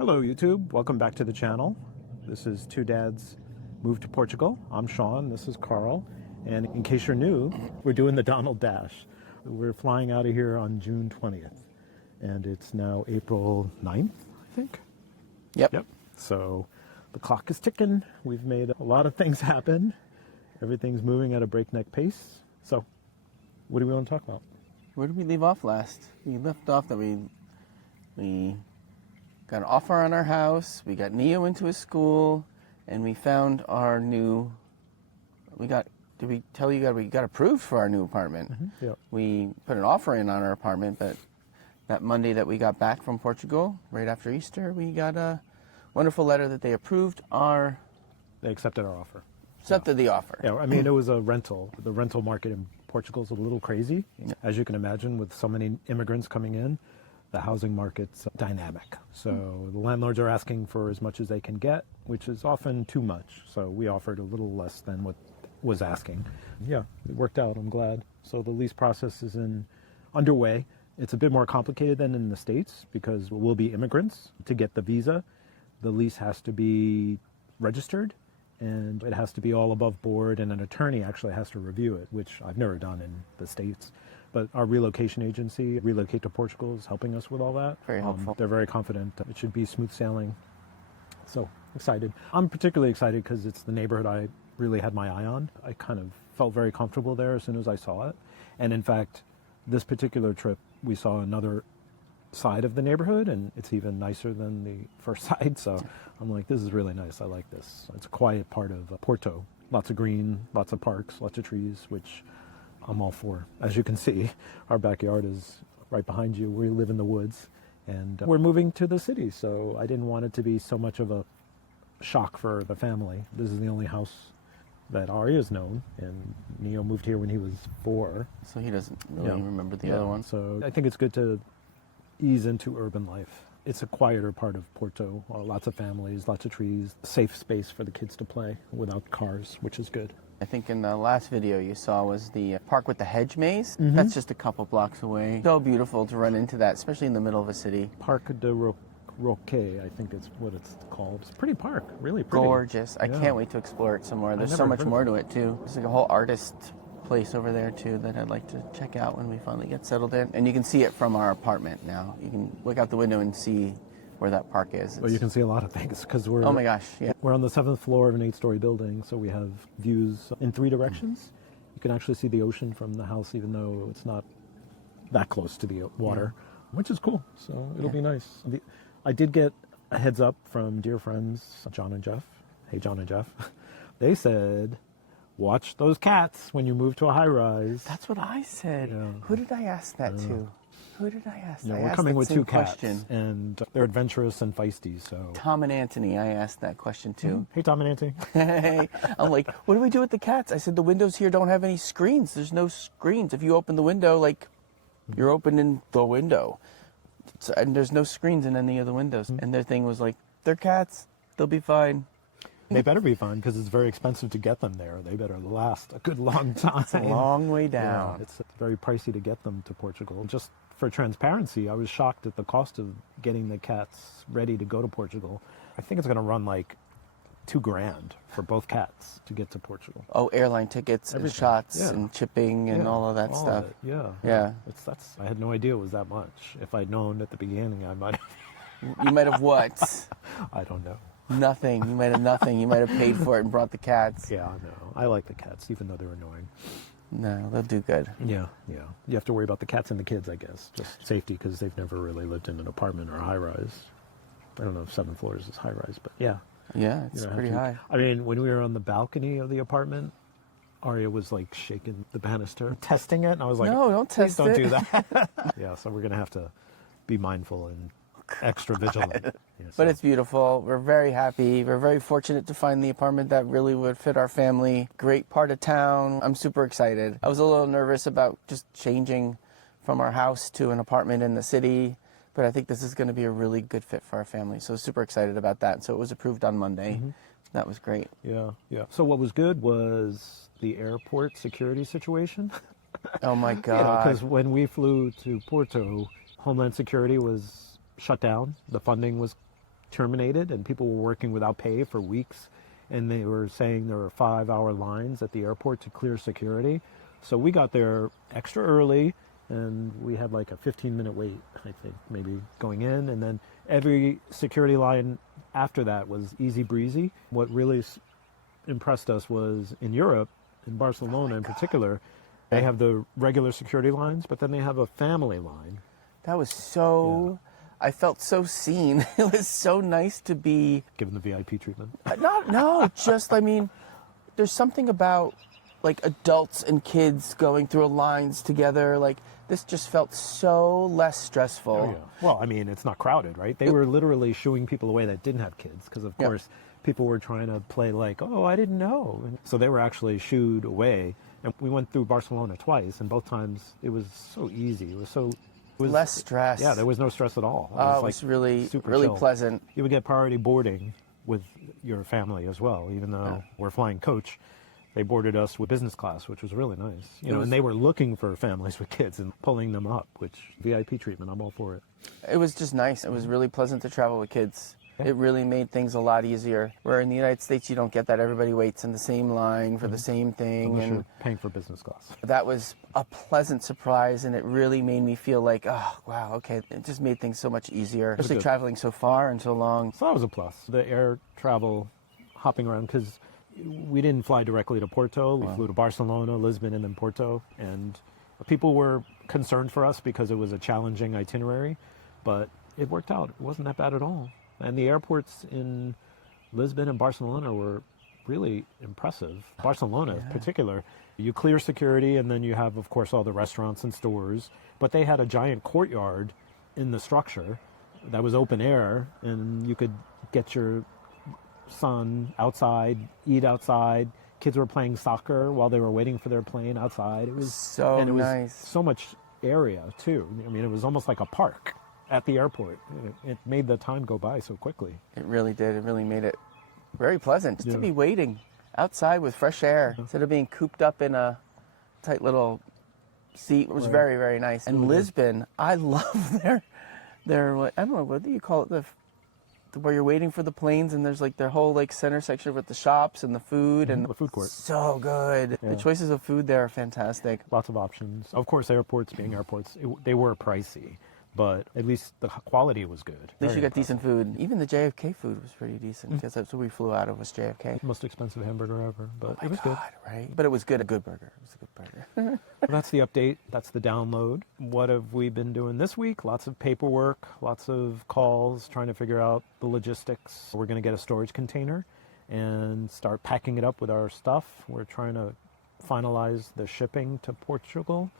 Hello YouTube, welcome back to the channel. This is Two Dads Move to Portugal. I'm Sean, this is Carl, and in case you're new, we're doing the Donald Dash. We're flying out of here on June 20th, and it's now April 9th, I think. Yep. So the clock is ticking. We've made a lot of things happen. Everything's moving at a breakneck pace. So what do we want to talk about? Where did we leave off last? We left off that we got an offer on our house, we got Neo into his school, and we found our new, did we tell you that we got approved for our new apartment? Mm-hmm. Yep. We put an offer in on our apartment, but that Monday that we got back from Portugal, right after Easter, we got a wonderful letter that they approved They accepted our offer. Accepted the offer. Yeah, I mean, it was a rental. The rental market in Portugal is a little crazy, as you can imagine, with so many immigrants coming in. The housing market's dynamic. So the landlords are asking for as much as they can get, which is often too much. So we offered a little less than what was asking. Yeah, it worked out. I'm glad. So the lease process is underway. It's a bit more complicated than in the States because we'll be immigrants. To get the visa, the lease has to be registered and it has to be all above board, and an attorney actually has to review it, which I've never done in the States. But our relocation agency, Relocate to Portugal, is helping us with all that. Very helpful. They're very confident it should be smooth sailing. So excited. I'm particularly excited because it's the neighborhood I really had my eye on. I kind of felt very comfortable there as soon as I saw it. And in fact, this particular trip, we saw another side of the neighborhood, and it's even nicer than the first side. So I'm like, this is really nice. I like this. It's a quiet part of Porto. Lots of green, lots of parks, lots of trees, which I'm all for. As you can see, our backyard is right behind you. We live in the woods, and we're moving to the city, so I didn't want it to be so much of a shock for the family. This is the only house that Aria's known, and Neo moved here when he was 4. So he doesn't really remember the other one. So I think it's good to ease into urban life. It's a quieter part of Porto. Lots of families, lots of trees, safe space for the kids to play without cars, which is good. I think in the last video you saw was the park with the hedge maze. Mm-hmm. That's just a couple blocks away. So beautiful to run into that, especially in the middle of a city. Parc de Relocate, I think is what it's called. It's a pretty park, really pretty. Gorgeous. I can't wait to explore it some more. There's so much more to it too. There's like a whole artist place over there too that I'd like to check out when we finally get settled in. And you can see it from our apartment now. You can look out the window and see where that park is. Well, you can see a lot of things because we're oh my gosh, yeah. We're on the 7th floor of an 8-story building, so we have views in 3 directions. You can actually see the ocean from the house, even though it's not that close to the water, which is cool. So it'll be nice. I did get a heads up from dear friends, John and Jeff. Hey, John and Jeff. They said, watch those cats when you move to a high-rise. That's what I said. Yeah. Who did I ask that to? Who did I ask? Yeah, I we're asked coming that with same 2 cats, question. and they're adventurous and feisty. So Tom and Anthony, I asked that question too. Hey, Tom and Anthony. Hey, I'm like, what do we do with the cats? I said, the windows here don't have any screens. There's no screens. If you open the window, like, you're opening the window. And there's no screens in any of the windows. And their thing was like, they're cats. They'll be fine. They better be fine because it's very expensive to get them there. They better last a good long time. It's a long way down. Yeah, it's very pricey to get them to Portugal. Just for transparency, I was shocked at the cost of getting the cats ready to go to Portugal. I think it's going to run like $2,000 for both cats to get to Portugal. Oh, airline tickets and shots and shipping and all of that stuff. Yeah. I had no idea it was that much. If I'd known at the beginning, I might have. You might have what? I don't know. Nothing. You might have nothing. You might have paid for it and brought the cats. Yeah, no. I like the cats, even though they're annoying. No, they'll do good. Yeah. You have to worry about the cats and the kids, I guess. Just safety, because they've never really lived in an apartment or a high-rise. I don't know if 7 floors is high-rise, but yeah. Yeah, it's pretty high. I mean, when we were on the balcony of the apartment, Aria was like shaking the banister, testing it, and I was like, no, don't test it. Don't do that. Yeah, so we're going to have to be mindful and extra vigilant. Yeah, but it's beautiful. We're very happy. We're very fortunate to find the apartment that really would fit our family. Great part of town. I'm super excited. I was a little nervous about just changing from our house to an apartment in the city, but I think this is going to be a really good fit for our family. So super excited about that. So it was approved on Monday. That was great. Yeah. So what was good was the airport security situation. Oh my God. Because when we flew to Porto, Homeland Security was shut down. The funding was terminated and people were working without pay for weeks. And they were saying there were 5-hour lines at the airport to clear security. So we got there extra early, and we had like a 15-minute wait, I think, maybe going in. And then every security line after that was easy breezy. What really impressed us was in Europe, in Barcelona in particular, they have the regular security lines, but then they have a family line. That was so... Yeah. I felt so seen. It was so nice to be... Given the VIP treatment? I mean, there's something about, like, adults and kids going through lines together. Like, this just felt so less stressful. Oh, yeah. Well, I mean, it's not crowded, right? They were literally shooing people away that didn't have kids, because, of course, people were trying to play like, oh, I didn't know. And so they were actually shooed away. And we went through Barcelona twice, and both times it was so easy. It was less stress. Yeah, there was no stress at all. It was really chill. Pleasant. You would get priority boarding with your family as well, even though we're flying coach. They boarded us with business class, which was really nice. And they were looking for families with kids and pulling them up, which VIP treatment, I'm all for it. It was just nice. It was really pleasant to travel with kids. It really made things a lot easier. Where in the United States, you don't get that. Everybody waits in the same line for the same thing. Unless you're paying for business class. That was a pleasant surprise, and it really made me feel like, oh, wow, okay. It just made things so much easier, especially traveling so far and so long. So that was a plus. The air travel, hopping around, because we didn't fly directly to Porto. We flew to Barcelona, Lisbon, and then Porto. And people were concerned for us because it was a challenging itinerary, but it worked out. It wasn't that bad at all. And the airports in Lisbon and Barcelona were really impressive. Barcelona in particular, you clear security and then you have, of course, all the restaurants and stores. But they had a giant courtyard in the structure that was open air, and you could get your son outside, eat outside. Kids were playing soccer while they were waiting for their plane outside. It was so nice. So much area, too. I mean, it was almost like a park at the airport. It made the time go by so quickly. It really did. It really made it very pleasant just to be waiting outside with fresh air instead of being cooped up in a tight little seat. It was very, very nice. And Lisbon, I love their I don't know, what do you call it? Where you're waiting for the planes, and there's like their whole like center section with the shops and the food and the food court. So good. The choices of food there are fantastic. Lots of options. Of course, airports being airports, they were pricey, but at least the quality was good. At least you got decent food. Even the JFK food was pretty decent, because that's what we flew out of, was JFK. Most expensive hamburger ever, but it was good. Right? But it was good. A good burger. It was a good burger. Well, that's the update. That's the download. What have we been doing this week? Lots of paperwork, lots of calls, trying to figure out the logistics. We're going to get a storage container and start packing it up with our stuff. We're trying to finalize the shipping to Portugal.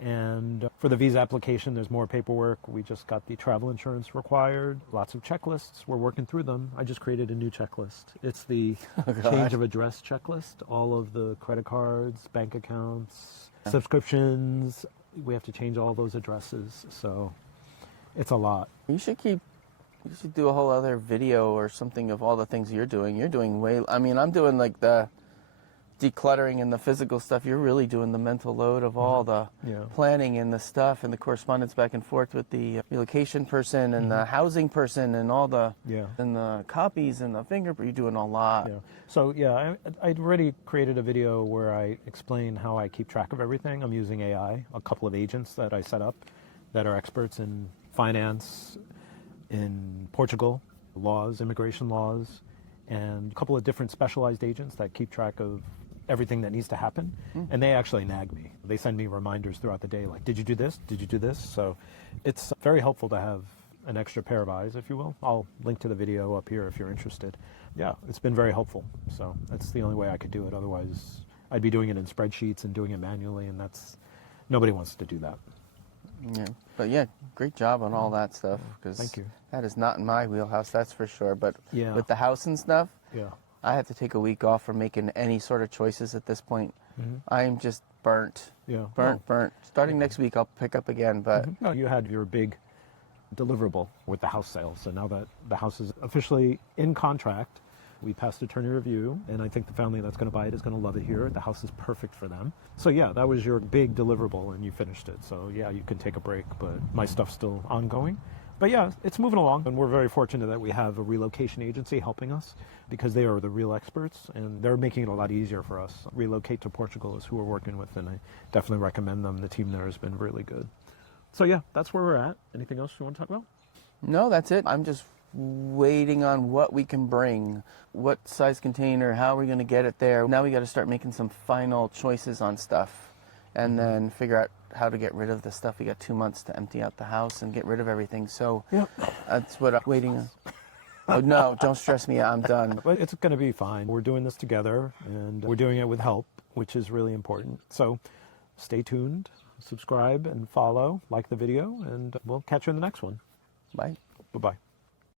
And for the visa application, there's more paperwork. We just got the travel insurance required. Lots of checklists. We're working through them. I just created a new checklist. It's the change of address checklist. All of the credit cards, bank accounts, subscriptions. We have to change all those addresses. So it's a lot. You should do a whole other video or something of all the things you're doing. You're doing I'm doing like the decluttering and the physical stuff. You're really doing the mental load of all the planning and the stuff and the correspondence back and forth with the relocation person and the housing person and all the and the copies and the fingerprint. You're doing a lot. So I'd already created a video where I explain how I keep track of everything. I'm using AI, a couple of agents that I set up that are experts in finance, in Portugal, laws, immigration laws, and a couple of different specialized agents that keep track of everything that needs to happen. And they actually nag me. They send me reminders throughout the day, like, did you do this? Did you do this? So it's very helpful to have an extra pair of eyes, if you will. I'll link to the video up here if you're interested. Yeah, it's been very helpful. So that's the only way I could do it. Otherwise, I'd be doing it in spreadsheets and doing it manually, and nobody wants to do that. Yeah, but great job on all that stuff, because Thank you. That is not in my wheelhouse, that's for sure. But with the house and stuff, I have to take a week off from making any sort of choices at this point. I am just burnt. Burnt. Starting next week, I'll pick up again. But No, you had your big deliverable with the house sale. So now that the house is officially in contract, we passed attorney review, and I think the family that's going to buy it is going to love it here. The house is perfect for them. So that was your big deliverable, and you finished it. So you can take a break, but my stuff's still ongoing. But yeah, it's moving along, and we're very fortunate that we have a relocation agency helping us because they are the real experts, and they're making it a lot easier for us. Relocate to Portugal is who we're working with, and I definitely recommend them. The team there has been really good. So yeah, that's where we're at. Anything else you want to talk about? No, that's it. I'm just waiting on what we can bring, what size container, how are we going to get it there. Now we got to start making some final choices on stuff and then figure out how to get rid of the stuff. We got 2 months to empty out the house and get rid of everything. So that's what I'm waiting on. Oh, no, don't stress me. I'm done. But it's going to be fine. We're doing this together, and we're doing it with help, which is really important. So stay tuned, subscribe and follow, like the video, and we'll catch you in the next one. Bye. Bye-bye.